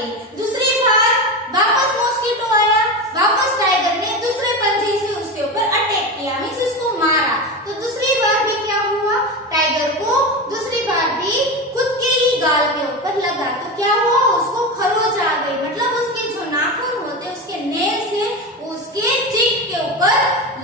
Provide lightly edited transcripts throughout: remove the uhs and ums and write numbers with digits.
गई। दूसरी बार वापस मॉस्किटो आया, वापस टाइगर ने दूसरे पंजे से उसके ऊपर अटैक किया, मीन्स उसको मारा। तो दूसरी बार भी क्या हुआ, टाइगर को दूसरी बार भी खुद के ही गाल के ऊपर लगा। तो क्या हुआ, उसको खरोच आ गई, मतलब उसके जो नाखून होते उसके नेल से उसके चीक के ऊपर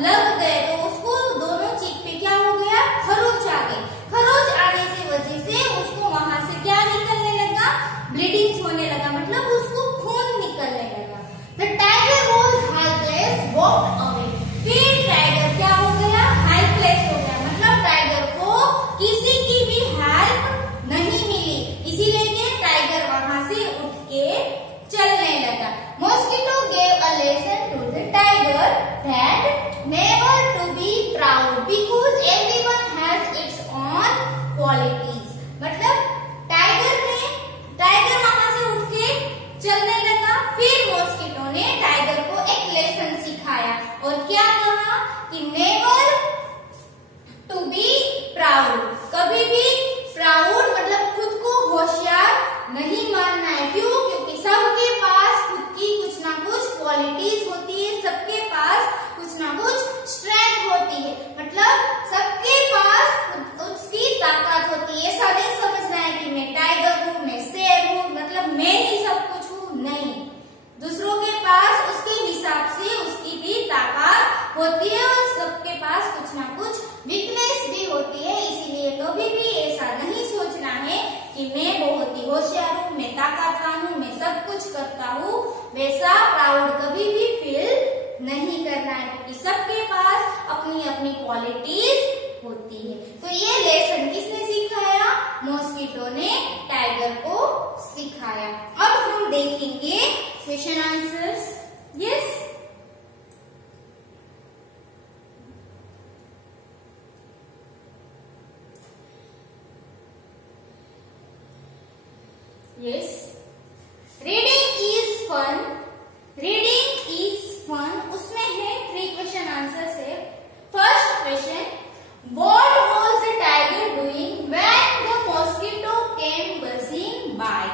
लग गए। तो उसको दोनों चीक पे क्या हो गया, खरोच आ गई। खरोच आने से वजह से उसको वहां से क्या निकलने लगा, ब्लीडिंग होने लगा, मतलब उसको खून निकलने लगा। The tiger was helpless walked away. फिर टाइगर क्या हो गया, हेल्पलेस हो गया, मतलब टाइगर को किसी की भी हेल्प नहीं मिली, इसीलिए टाइगर वहां से उठ के चलने लगा। Mosquito gave a lesson to the tiger that never to be proud because everyone has its own qualities. मतलब टाइगर वहां से उठ के चलने लगा। फिर मॉस्किटो ने टाइगर को एक लेसन सिखाया और क्या कहा कि नेवर टू बी प्राउड, कभी भी प्राउड मतलब खुद को होशियार नहीं मानना है। क्यों, क्योंकि सबके पास खुद की कुछ ना कुछ क्वालिटीज होती है, सबके पास कुछ ना कुछ स्ट्रेंथ होती है, मतलब सबके पास उसकी ताकत होती है। ऐसा नहीं समझना है कि मैं टाइगर हूँ, मैं शेर हूँ, मतलब मैं ही सब कुछ हूँ, नहीं। दूसरों के पास उसके हिसाब से उसकी भी ताकत होती है और सबके पास कुछ ना कुछ वीकनेस भी होती है। इसीलिए कभी भी ऐसा नहीं सोचना है कि मैं बहुत ही होशियार हूँ, मैं ताकतवर हूँ, मैं सब कुछ करता हूँ, वैसा प्राउड कभी भी फील नहीं करना है, क्योंकि सबके पास अपनी अपनी क्वालिटीज होती है। तो ये लेसन किसने सिखाया, मॉस्किटो ने टाइगर को सिखाया। अब हम देखेंगे question answers. Yes, yes, reading is fun, reading is fun, उसमें है 3 क्वेश्चन आंसर है। First question, what was the tiger doing when the mosquito came buzzing by?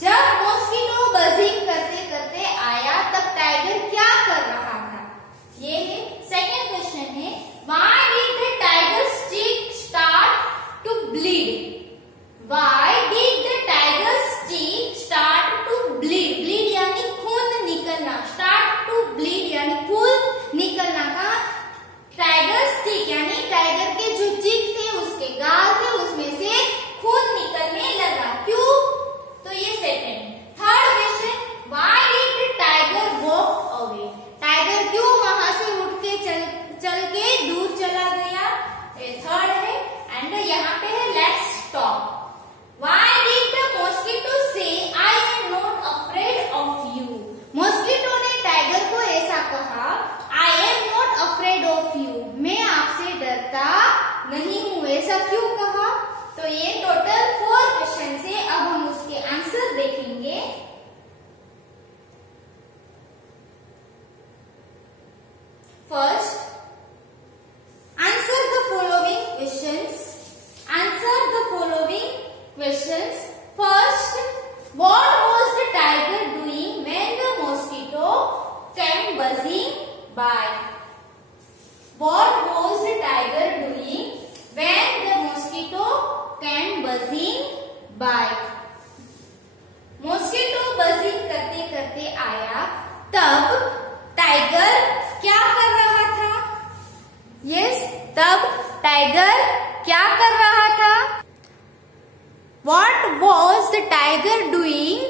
जब मॉस्किटो बजिंग करते करते आया तब टाइगर क्या कर रहा था, ये है। सेकंड क्वेश्चन है, why did the tiger's cheek start to bleed? Why did the tiger's cheek start to bleed? Bleed यानी खून निकलना, start to bleed यानी खून निकलना का। टाइगर्स चीक यानी टाइगर के जो चीक थे, उसके गाल थे, उसमें से खून निकलने लगा। क्यों, तो ये second. Third question, why did the tiger walk away? Tiger क्यों वहां से उठ के चल के दूर चला गया, ये थर्ड है। एंड यहाँ पे है let's stop. Why did the mosquito say I am not afraid of you? Mosquito ने टाइगर को ऐसा कहा, I am not afraid of you, मैं आपसे डरता नहीं हूँ, ऐसा क्यों कहा। तो ये टोटल 4 क्वेश्चन से। अब हम उसके आंसर देखेंगे। First, answer the following questions. Answer the following questions. First, what was the tiger doing when the mosquito came buzzing by? What was the tiger doing when the mosquito came buzzing by? Mosquito buzzing करते करते आया तब tiger क्या कर रहा था। Yes, तब tiger क्या कर रहा था। What was the tiger doing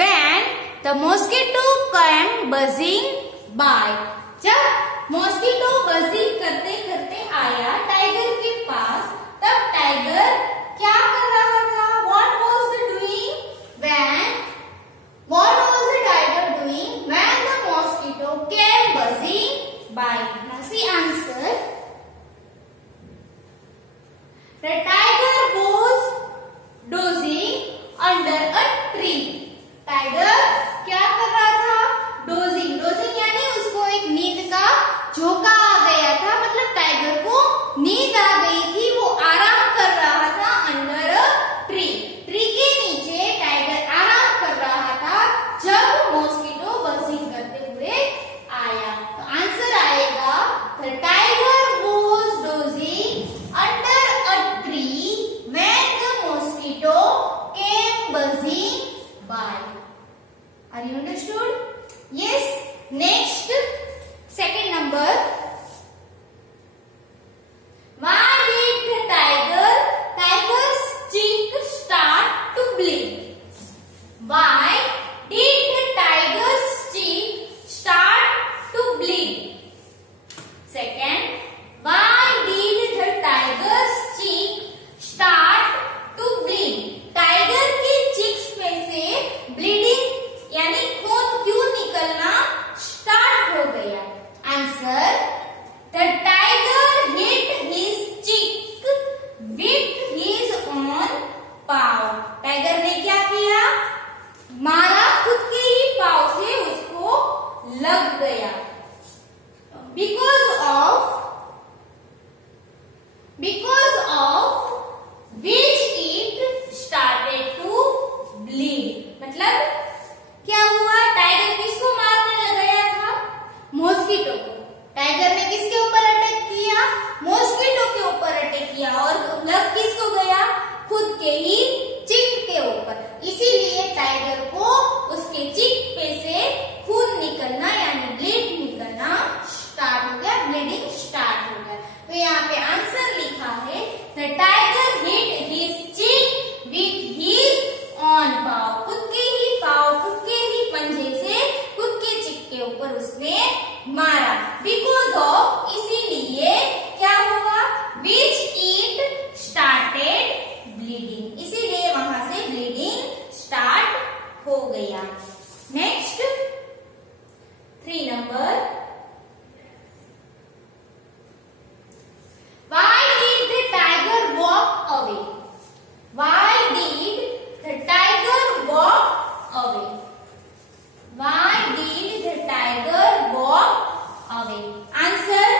when the mosquito came buzzing by? जब मॉस्किटो बजिंग करते करते आया टाइगर के पास, तब टाइगर क्या कर रहा था। What was the doing when? What was the tiger doing when the mosquito came buzzing by? Now see answer. The tiger was dozing under a tree. Tiger क्या कर रहा था, डोजिंग। डोजिंग यानी उसको एक नींद का झोंका आ गया था, मतलब टाइगर को नींद आ गई थी, वो आराम कर रहा था under a Have you understood? Yes. Next, second number. Why did the tiger's cheek start to bleed? Why did the tiger's cheek start to bleed? Second, why did the tiger's cheek start to bleed? Tiger की chicks में से bleeding यानी खून क्यों निकलना start हो गया? Answer, the tiger hit his chick with his own paw. Tiger ने क्या किया? मारा, खुद के ही पाव से उसको लग गया. Because of which it started to bleed. मतलब क्या हुआ? टाइगर किसको मारने लग गया था? मॉस्किटो को. टाइगर ने किसके ऊपर अटैक किया? मॉस्किटो के ऊपर अटैक किया और लग किसको गया? खुद के ही चिक के ऊपर. इसीलिए टाइगर को उसके चिक पे से खून निकलना यानी ब्लीड निकलना स्टार्ट हो गया, ब्लीडिंग स्टार्ट हो गया. तो यहाँ पे आंसर लिखा है, the tiger hit his chick with his on पाव. खुद के ही पाव, खुद के ही पंजे से खुद के चिक के ऊपर उसने मारा. बिकॉज ऑफ, इसीलिए क्या हुआ? Which it started bleeding. इसीलिए वहां से ब्लीडिंग स्टार्ट हो गया. Next, 3 number. Why did the tiger walk away? Why did the tiger walk away? Why did the tiger walk away? Answer,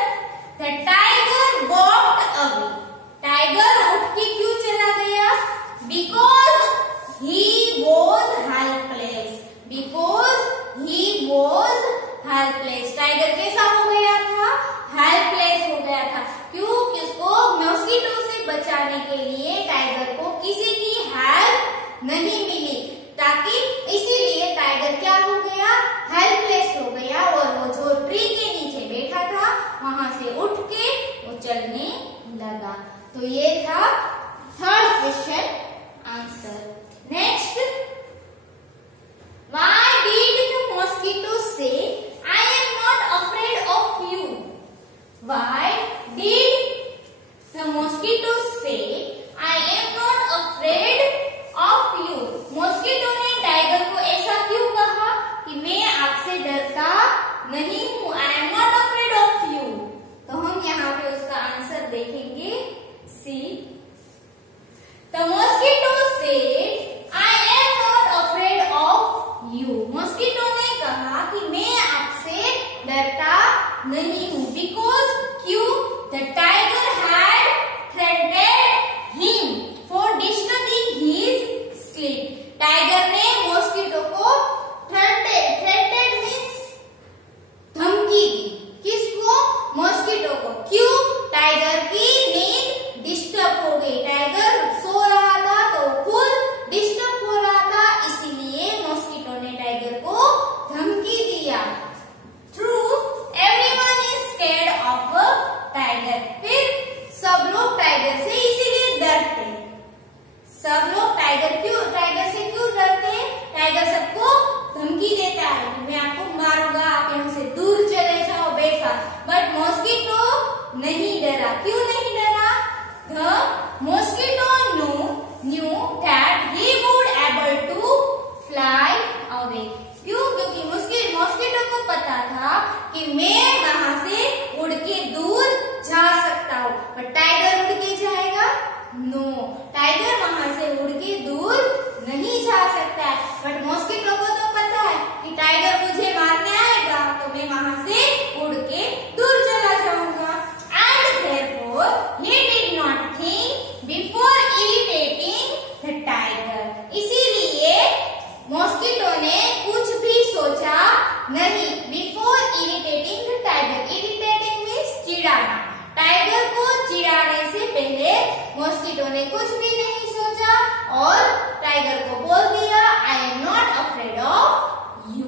the tiger walked away. Tiger उठ के क्यों चला गया? Because he was helpless. Because he was helpless. Tiger कैसा हो गया था? Helpless हो गया था. क्यों? किसको? मॉस्किटो से बचाने के लिए टाइगर को किसी की हेल्प नहीं मिली, ताकि इसीलिए टाइगर क्या हो गया? हेल्पलेस हो गया और वो जो ट्री के नीचे बैठा था वहां से उठ के वो चलने लगा. तो ये था third question answer. Next, why did the mosquito से I am not afraid of you? Why did the mosquito say I am not afraid of you? Mosquito ने टाइगर को ऐसा क्यों कहा कि मैं आपसे डरता नहीं हूँ? I am not afraid of you. तो हम यहाँ पे उसका आंसर देखेंगे. See, the mosquito said I am not afraid of you. Mosquito ने कहा कि मैं आपसे डरता नहीं हूँ. बिकॉज क्यों? The tiger had threatened him for disturbing his sleep. Tiger ने मॉस्किटो को थ्रेटेड मीन्स धमकी दी. किसको? मॉस्किटो को. क्यों? टाइगर की नींद डिस्टर्ब हो गई. टाइगर सो रहा था तो खुद डिस्टर्ब हो रहा था, इसीलिए मॉस्किटो ने टाइगर को धमकी दिया. True, everyone is scared of a tiger. फिर सब लोग टाइगर से इसीलिए डरते. सब लोग टाइगर से क्यों डरते? टाइगर सबको धमकी देता है कि मैं आपको मारूंगा, आप यहाँ से दूर चले जाओ, वैसा. बट मॉस्किटो नहीं डरा. क्यों नहीं डरा? The mosquito knew that he would able to fly away. क्यों? क्योंकि मॉस्किटो को पता था कि मैं वहां से उड़ के दूर जा सकता हूँ. पर टाइगर उड़ के जाएगा? नो, टाइगर वहां से उड़ के दूर नहीं जा सकता है. बट मॉस्किटो को तो पता है कि टाइगर मुझे मारने आएगा तो मैं वहां से उड़ के दूर चला जाऊंगा. And therefore he did not think before irritating the tiger. इसीलिए मॉस्किटो ने कुछ भी सोचा नहीं. Before irritating the tiger. Irritating means चिढ़ाना. टाइगर को चिढ़ाने से पहले मॉस्किटो ने कुछ भी नहीं सोचा और टाइगर को बोल दिया, I am not afraid of you.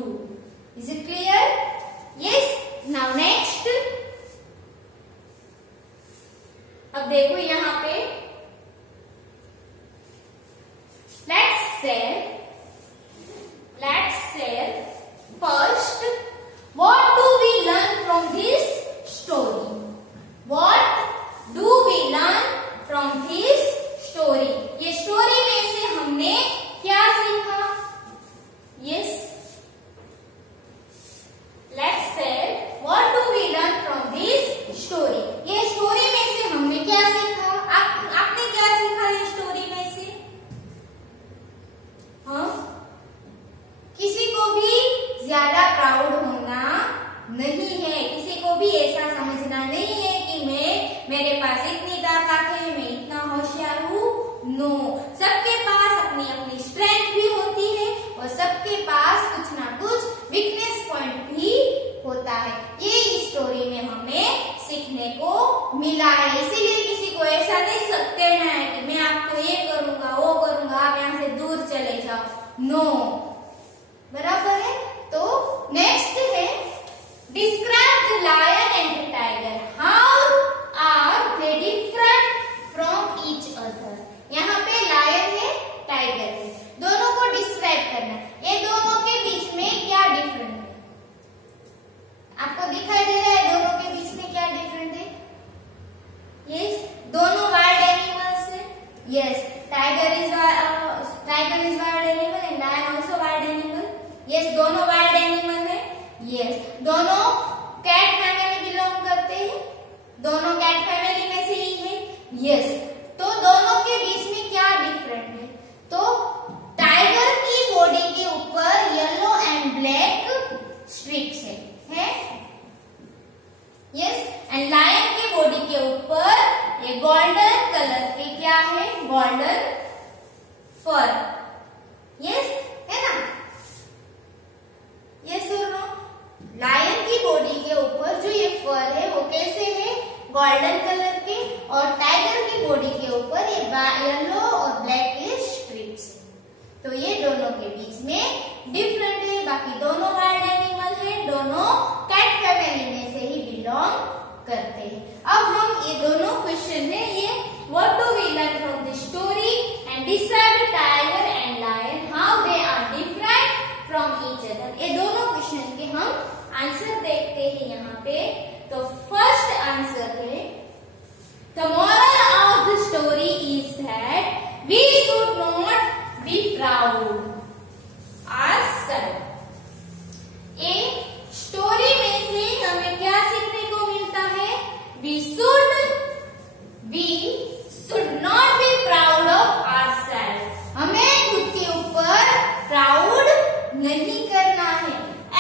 No, बराबर है। तो नेक्स्ट है describe the lion and tiger, how are they different from each other. यहाँ पे लायन है, टाइगर है, दोनों को डिस्क्राइब करना, ये दोनों के बीच में क्या डिफरेंट है। आपको दिखाई दे रहा है दोनों के बीच में क्या डिफरेंट है? यस, दोनों वाइल्ड एनिमल्स है। Yes, tiger is wild animal and lion also wild animal. Yes, दोनों वाइल्ड एनिमल है। यस, दोनों कैट फैमिली बिलोंग करते हैं, दोनों कैट फैमिली में से ही है। यस, तो दोनों के बीच में क्या डिफरेंट है? तो टाइगर की बॉडी के ऊपर येलो एंड ब्लैक स्ट्रिप्स है। यस, एंड लायन की बॉडी के ऊपर ये गोल्डन कलर के क्या है? गोल्डन फर। यस, है ना? यस और नो? लायन की बॉडी के ऊपर जो ये फर है वो कैसे है? गोल्डन कलर के, और टाइगर की बॉडी के ऊपर ये येलो और ब्लैक के स्ट्रिप्स। तो ये दोनों के बीच में डिफरेंट है। बाकी दोनों वाइल्ड एनिमल है, दोनों कैट फैमिली में से ही बिलोंग करते हैं। अब हम ये दोनों क्वेश्चन है, ये what do we learn from the story and describe tiger and lion, how they are different from each other. ये दोनों क्वेश्चन के हम आंसर देखते हैं यहाँ पे। तो फर्स्ट आंसर है the moral of the story is that we should not be proud ourselves। ये स्टोरी में से हमें क्या सीखने को मिलता है? We should not be proud of ourselves। हमें खुद के ऊपर प्राउड नहीं करना है।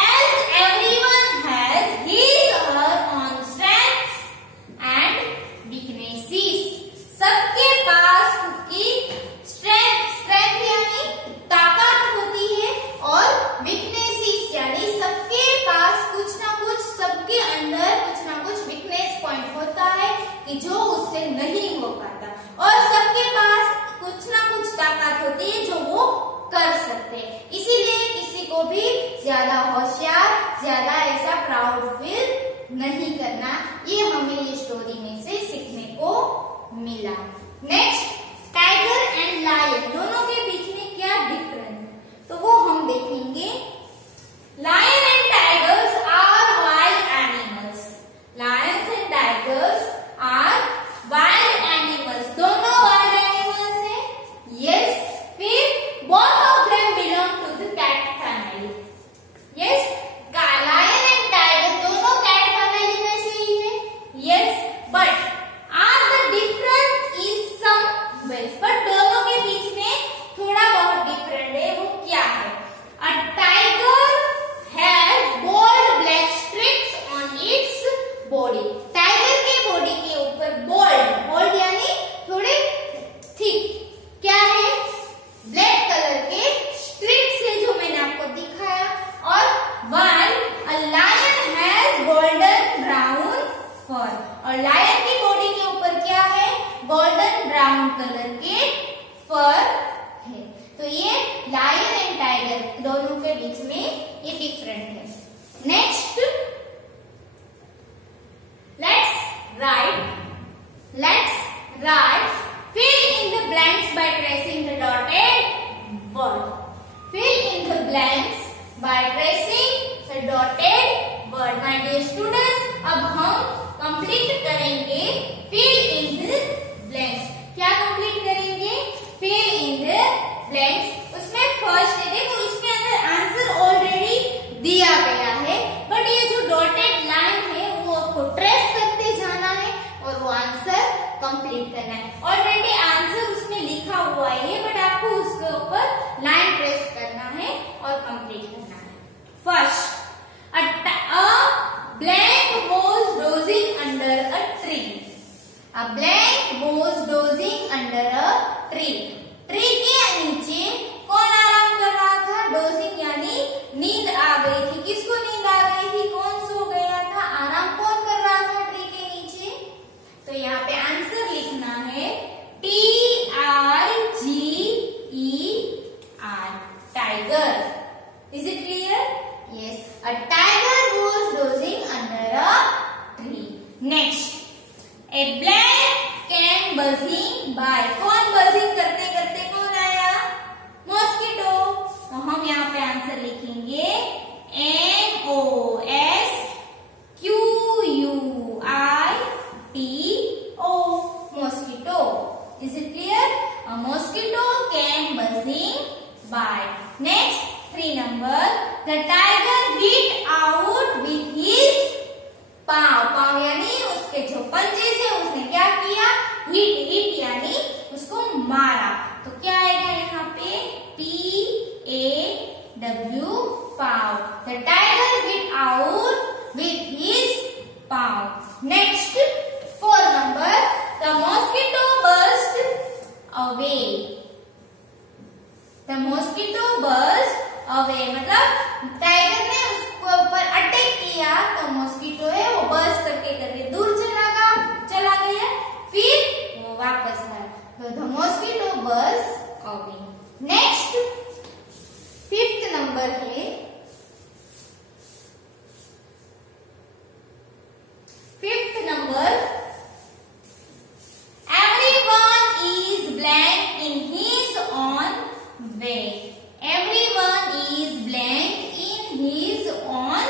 As everyone has his or her own strengths and weaknesses। सबके पास खुद की स्ट्रेंथ यानी ताकत होती है, और वीकनेसेस यानी सबके पास कुछ ना कुछ, सबके अंदर कुछ ना कुछ वीकनेस पॉइंट होता है कि जो उससे नहीं हो पाता, और सबके पास कुछ ना कुछ ताकत होती है जो वो कर सकते हैं। इसीलिए किसी को भी ज्यादा होशियार, ज्यादा ऐसा प्राउड फील नहीं करना। ये हमें ये स्टोरी में से सीखने को मिला। नेक्स्ट, टाइगर एंड लायन दोनों के बीच में क्या डिफरेंस है, तो वो हम देखेंगे। Lion and tigers are wild animals. Lions and tigers are wild animals, दोनों वाइल्ड एनिमल्स हैं। यस, फिर both of them belong to the cat family. Yes, lion and tiger दोनों कैट फैमिली में से ही है। Yes, but are the difference is some ways, but दोनों के बीच में थोड़ा बहुत डिफरेंट है। वो क्या है? A tiger has bold black strips on its body. Tiger के बॉडी के ऊपर बोल्ड यानी थोड़े थिक क्या है? ब्लैक कलर के स्ट्रिप्स है जो मैंने आपको दिखाया। और while a lion has golden brown fur, और लायन की बॉडी के ऊपर क्या है? गोल्डन ब्राउन कलर के फर है। तो ये लायन एंड टाइगर दोनों के बीच में ये डिफरेंट है। Next, let's write fill in the blanks by tracing the dotted word। fill in the blanks by tracing the dotted word। my dear students, अब हम कंप्लीट करेंगे fill in the blanks। क्या complete करेंगे? fill in the blanks। उसमें first है, देखो इसके अंदर आंसर ऑलरेडी दिया गया है, बट ये tiger. Is it clear? Yes, a tiger was dozing under a tree. Next, a black can buzzing by. कौन buzzing करते करते कौन आया? मॉस्किटो. तो हम यहाँ पे आंसर लिखेंगे MOSQUITO. Mosquito. Is it clear? A mosquito can buzzing by. Next, 3 number. The tiger hit out with his paw. Paw यानी उसके जो पंजे से उसने क्या किया? Hit यानी उसको मारा. तो क्या आएगा यहाँ पे? PAW, paw. The tiger hit out with his paw. Next, 4 number. The mosquito buzzed away. The mosquito buzzed away मतलब टाइगर ने उसके ऊपर अटैक किया तो मॉस्किटो है वो बर्स्ट करके दूर चला गया फिर वो वापस आया. तो the mosquito buzzed away. Next 5th number है 5th number. Everyone is blank in his own way. Everyone is blank in his own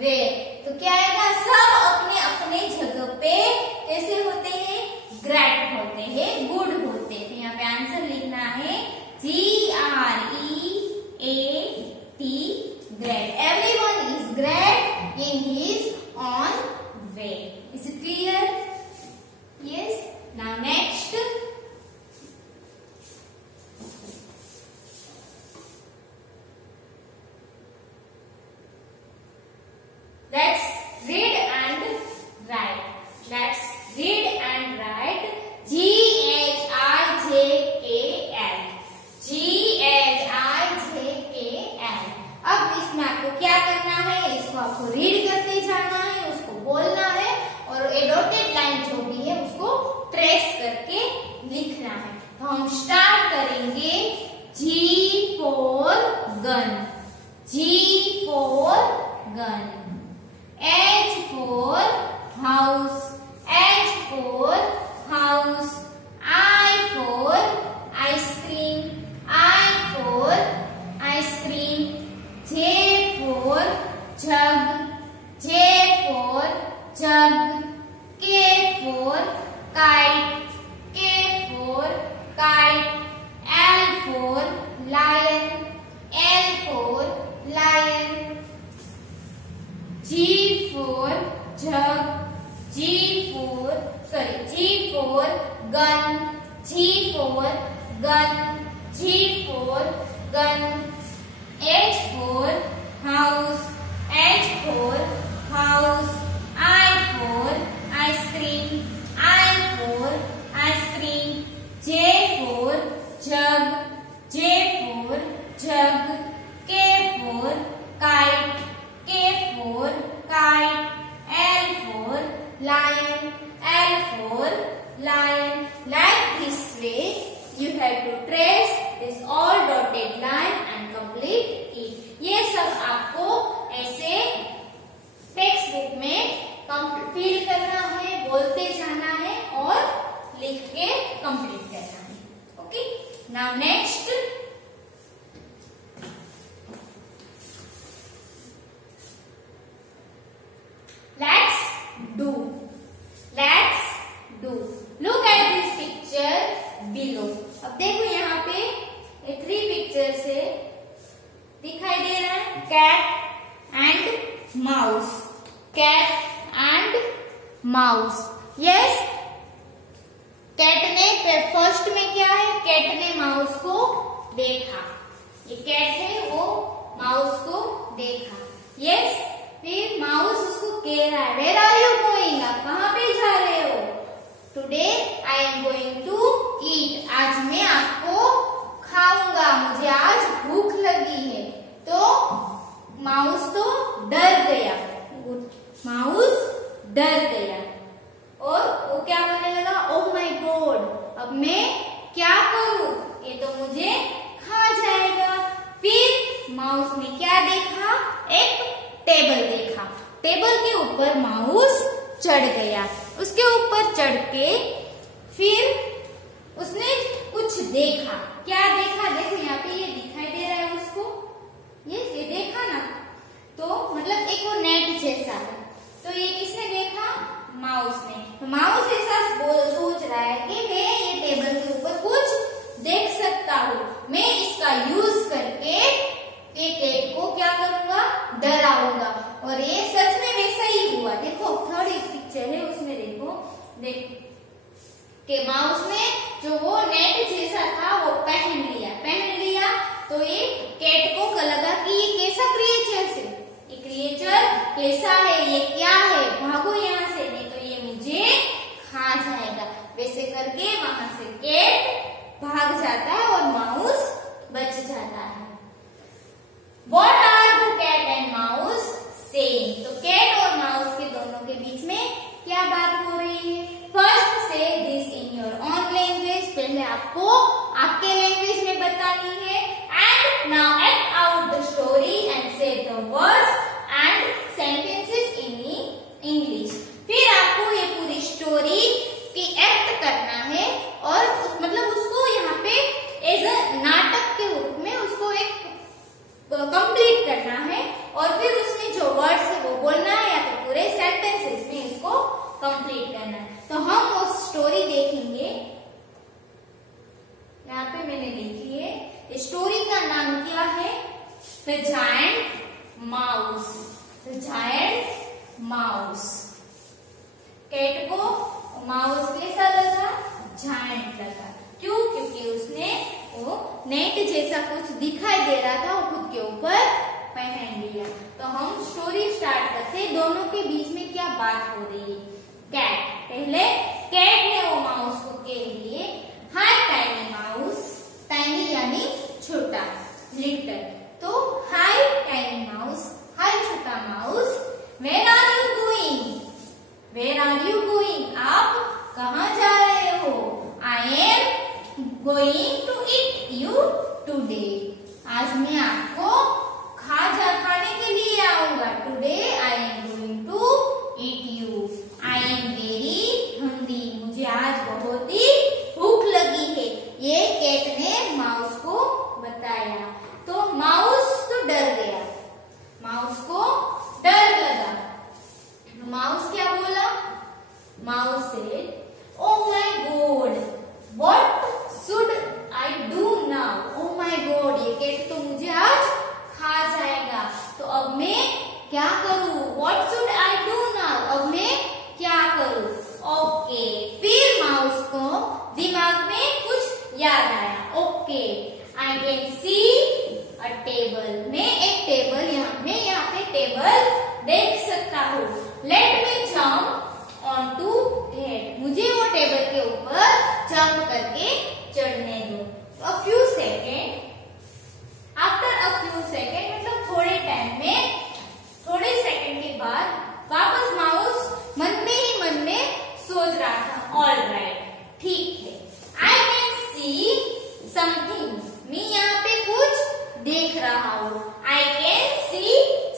way. तो क्या आएगा? सब अपने अपने जगह पे कैसे होते हैं? ग्रेट होते हैं, गुड होते हैं. तो यहाँ पे आंसर लिखना है GREAT, great. Everyone is great in his own way. Is it clear? Yes. Now next, let's read and write. Let's read and write. GHIJKL. GHIJKL. अब इसमें आपको क्या करना है? इसको आपको रीड करते जाना है, उसको बोलना है और ये डॉटेड लाइन जो भी है उसको ट्रेस करके लिखना है. तो हम स्टार्ट करेंगे. G for gun. G for gun. H for house. H for house. I for ice cream. I for ice cream. J for jug. J for jug. K for kite. K for kite. L for lion. L for lion. G for jug. G for gun. G for gun. G for gun. H for house. H for house. I for ice cream. I for ice cream. J for jug. J for jug. K for kite. K for kite. L for lion. L for lion. Like this way you have to trace this all dotted line and complete it. ये सब आपको ऐसे text book में fill करना है, बोलते जाना है और लिख के कंप्लीट करना है. Okay. Now next, let's do. Let's do. Look at this picture below. अब देखो यहाँ पे ये 3 पिक्चर से दिखाई दे रहा है. Cat and mouse. Cat and mouse. Yes. Cat ने फर्स्ट में क्या है? कैट ने माउस को देखा. ये कैट है वो माउस को देखा. यस. फिर माउस उसको कह रहा है वेयर आर यू गोइंग? आप कहाँ पे जा रहे हो? Today I am going to eat. आज मैं आपको खाऊंगा, मुझे आज भूख लगी है. तो माउस तो डर गया. माउस डर गया और वो क्या बोलने लगा? ओह माय गॉड, अब मैं क्या करूं? ये तो मुझे खा जाएगा. फिर माउस ने क्या देखा? एक टेबल देखा। टेबल के ऊपर माउस चढ़ गया। उसके ऊपर चढ़ के फिर उसने कुछ देखा। क्या देखा? देखो यहाँ पे ये दिखाई दे रहा है उसको, ये देखा ना, तो मतलब एक वो नेट जैसा है। तो ये किसने देखा? माउस ने। तो माउस ऐसा सोच रहा है कि मैं ये टेबल के ऊपर कुछ देख सकता हूँ, मैं इसका यूज करके एक कैट को क्या करूंगा? डराऊंगा। और ये सच में वैसा ही हुआ। देखो थर्ड एक पिक्चर है, उसमें देख कि माउस ने जो वो नेट जैसा था वो पहन लिया। तो ये कैट को लगा कि ये कैसा क्रिएचर है, ये क्रिएचर कैसा है, ये क्या है, भागो यहाँ से, नहीं तो ये मुझे खा जाएगा। वैसे करके वहां से कैट भाग जाता है और माउस बच जाता है। What are the cat and mouse saying? तो कैट और माउस के दोनों के बीच में क्या बात हो रही है? First say this in your own language, पहले आपको आपके लैंग्वेज में बतानी है। And now act out the story and say the words and sentences in English. फिर आपको ये पूरी स्टोरी की एक्ट करना है और मतलब उसको यहाँ पे एज अ नाटक के रूप में उसको एक कंप्लीट करना है। और फिर उसमें जो वर्ड्स है वो बोलना है या फिर पूरे सेंटेंसेस में इसको कंप्लीट करना है। तो हम वो स्टोरी देखेंगे। यहाँ पे मैंने लिखी है, स्टोरी का नाम क्या है? The giant mouse. The giant mouse. Cat को माउस कैसा लगा? जायंट लगा। क्यों? क्योंकि उसने वो नेट जैसा कुछ दिखाई दे रहा था, वो खुद के ऊपर पहन लिया। तो हम स्टोरी स्टार्ट करते हैं। दोनों के बीच में क्या बात हो रही है? कैट, पहले कैट ने वो माउस को कह लिए, हाय टाइनी माउस, टाइनी यानी छोटा, लिटिल। तो हाय टाइनी माउस, हाय छोटा mouse, where are you going? Where are you going? आप कहाँ जा रहे हो? I am going to eat you today. आज मैं आपको खाने के लिए आऊंगा। Today I am going to eat you. I am very hungry, मुझे आज बहुत ही भूख लगी है। ये कैट ने माउस को बताया। तो माउस तो डर गया, माउस को डर लगा। माउस क्या बोला? माउस से, oh my God, what should I do now? Oh my God, ये कैट तो मुझे आज खा जाएगा। तो अब मैं क्या करूं? What should I do now? अब मैं क्या करूं? ओके, फिर माउस को दिमाग में कुछ याद आया। Okay, I can see a table. मैं एक टेबल यहाँ पे टेबल देख सकता हूँ। Let me jump on to that. मुझे वो टेबल के ऊपर जंप करके चढ़ने दो। A few second, after a few second मतलब थोड़े टाइम में, थोड़े सेकेंड के बाद वापस माउस मन में सोच रहा था, ऑल राइट, ठीक है, आई कैन सी समथिंग। मैं यहाँ पे कुछ देख रहा हूँ। आई कैन सी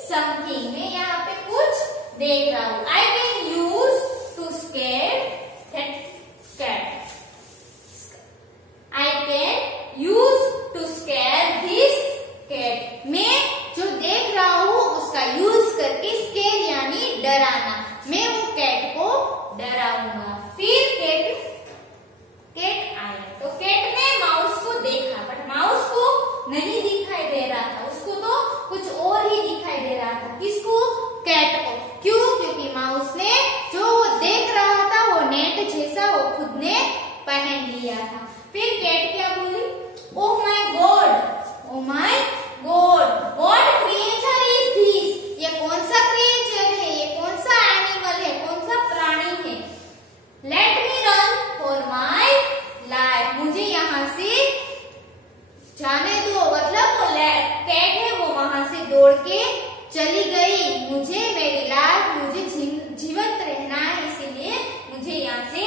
समथिंग, मैं यहाँ पे कुछ देख रहा हूँ। I can use to scare that cat. I can use to scare this cat. मैं जो देख रहा हूँ उसका यूज करके, स्केयर यानी डराना, मैं वो कैट को डराऊंगा। फिर कैट आया। तो कैट ने माउस को देखा, बट माउस को नहीं दिखाई दे रहा था, उसको तो कुछ और ही दिखाई दे रहा था। किसको? कैट को। क्यों? क्योंकि माउस ने जो वो देख रहा था वो नेट जैसा वो खुद ने पहन लिया था। फिर कैट क्या बोली? Oh my God, oh my God, what creature is this? ये कौन सा क्रिएचर है? ये कौन सा एनिमल है? कौन सा प्राणी है? Let me run for my life. मुझे यहाँ से जाने दो। मतलब वो कैट है, वो वहां से दौड़ के चली गई। मुझे मेरी लाइफ, मुझे जीवंत रहना है, इसीलिए मुझे यहाँ से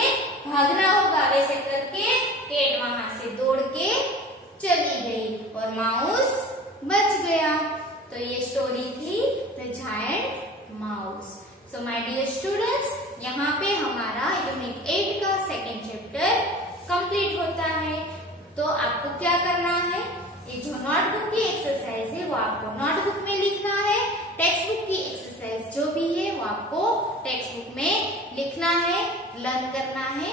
भागना होगा। वैसे करके कैट वहां से दौड़ के चली गई और माउस बच गया। तो ये स्टोरी थी the giant mouse. So my dear students, यहाँ पे हमारा यूनिट 8 का सेकेंड चैप्टर कंप्लीट होता है। तो आपको क्या करना है, ये जो नोटबुक की एक्सरसाइज है वो आपको नोटबुक में लिखना है। टेक्स्ट बुक की एक्सरसाइज जो भी है वो आपको टेक्स्ट बुक में लिखना है, लर्न करना है।